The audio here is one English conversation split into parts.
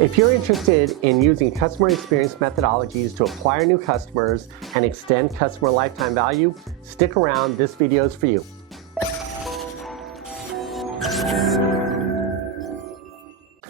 If you're interested in using customer experience methodologies to acquire new customers and extend customer lifetime value, stick around, this video is for you.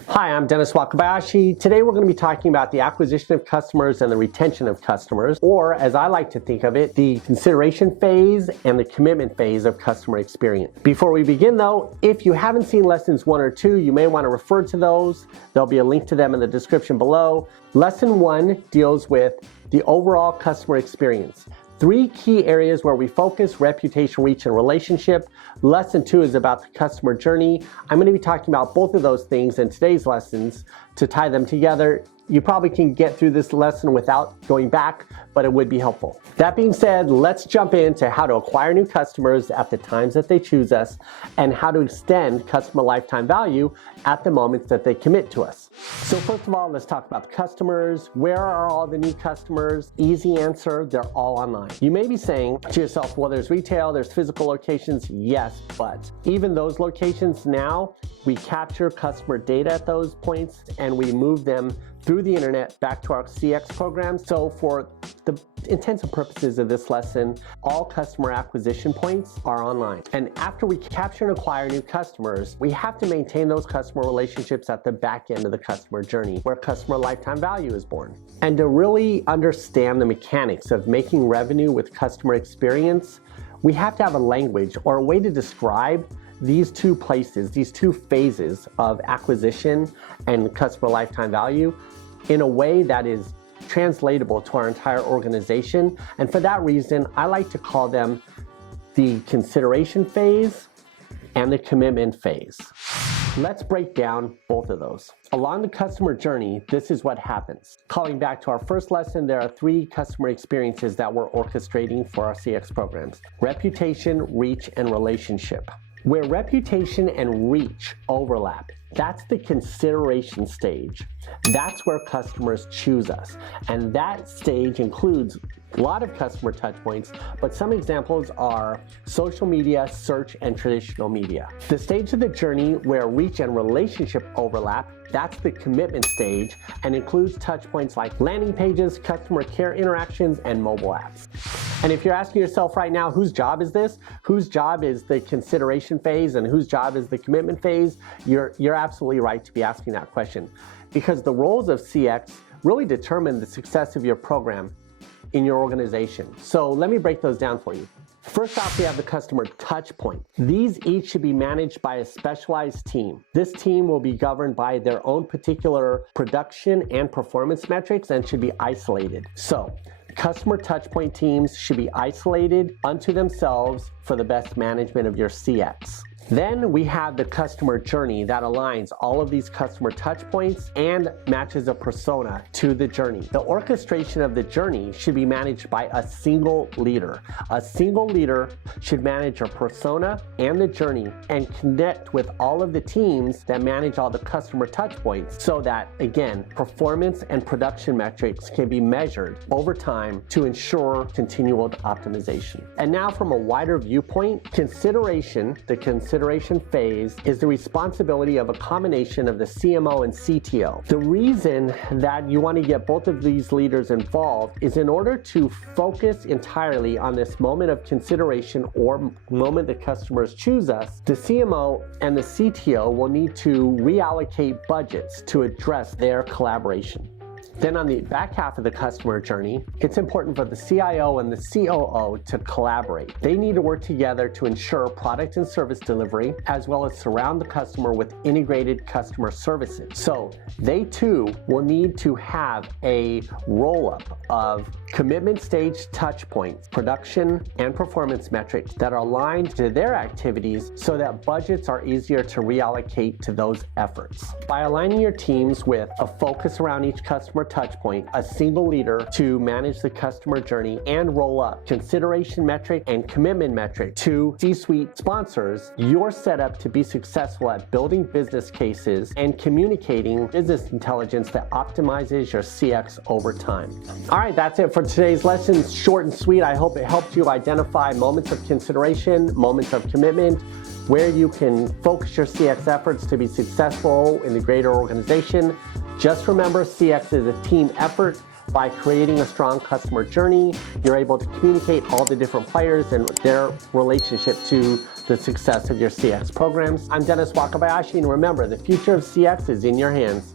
Hi, I'm Dennis Wakabayashi. Today we're going to be talking about the acquisition of customers and the retention of customers, or as I like to think of it, the consideration phase and the commitment phase of customer experience. Before we begin though, if you haven't seen lessons 1 or 2, you may want to refer to those. There'll be a link to them in the description below. Lesson 1 deals with the overall customer experience. 3 key areas where we focus: reputation, reach, and relationship. Lesson 2 is about the customer journey. I'm going to be talking about both of those things in today's lessons to tie them together. You probably can get through this lesson without going back, but it would be helpful. That being said, let's jump into how to acquire new customers at the times that they choose us and how to extend customer lifetime value at the moments that they commit to us. So first of all, let's talk about the customers. Where are all the new customers? Easy answer, they're all online. You may be saying to yourself, well, there's retail, there's physical locations. Yes, but even those locations now, we capture customer data at those points and we move them through the internet back to our CX program. So for the intents and purposes of this lesson, all customer acquisition points are online. And after we capture and acquire new customers, we have to maintain those customer relationships at the back end of the customer journey, where customer lifetime value is born. And to really understand the mechanics of making revenue with customer experience, we have to have a language or a way to describe these 2 places, these 2 phases of acquisition and customer lifetime value in a way that is translatable to our entire organization. And for that reason, I like to call them the consideration phase and the commitment phase. Let's break down both of those. Along the customer journey, this is what happens. Calling back to our first lesson, there are 3 customer experiences that we're orchestrating for our CX programs: reputation, reach, and relationship. Where reputation and reach overlap, that's the consideration stage. That's where customers choose us. And that stage includes a lot of customer touch points, but some examples are social media, search, and traditional media. The stage of the journey where reach and relationship overlap, that's the commitment stage, and includes touch points like landing pages, customer care interactions, and mobile apps. And if you're asking yourself right now, whose job is this? Whose job is the consideration phase and whose job is the commitment phase? You're absolutely right to be asking that question, because the roles of CX really determine the success of your program in your organization. So let me break those down for you. First off, we have the customer touch point. These each should be managed by a specialized team. This team will be governed by their own particular production and performance metrics and should be isolated. So customer touchpoint teams should be isolated unto themselves for the best management of your CX. Then we have the customer journey that aligns all of these customer touch points and matches a persona to the journey. The orchestration of the journey should be managed by a single leader. A single leader should manage a persona and the journey and connect with all of the teams that manage all the customer touch points so that, again, performance and production metrics can be measured over time to ensure continual optimization. And now from a wider viewpoint, the consideration phase is the responsibility of a combination of the CMO and CTO. The reason that you want to get both of these leaders involved is in order to focus entirely on this moment of consideration or moment that customers choose us. The CMO and the CTO will need to reallocate budgets to address their collaboration. Then on the back half of the customer journey, it's important for the CIO and the COO to collaborate. They need to work together to ensure product and service delivery, as well as surround the customer with integrated customer services. So they too will need to have a roll-up of commitment stage touch points, production and performance metrics that are aligned to their activities so that budgets are easier to reallocate to those efforts. By aligning your teams with a focus around each customer touch point, a single leader to manage the customer journey, and roll up consideration metric and commitment metric to C-suite sponsors, you're set up to be successful at building business cases and communicating business intelligence that optimizes your CX over time. All right, that's it for today's lesson. Short and sweet. I hope it helped you identify moments of consideration, moments of commitment, where you can focus your CX efforts to be successful in the greater organization. Just remember, CX is a team effort. By creating a strong customer journey, you're able to communicate all the different players and their relationship to the success of your CX programs. I'm Dennis Wakabayashi, and remember, the future of CX is in your hands.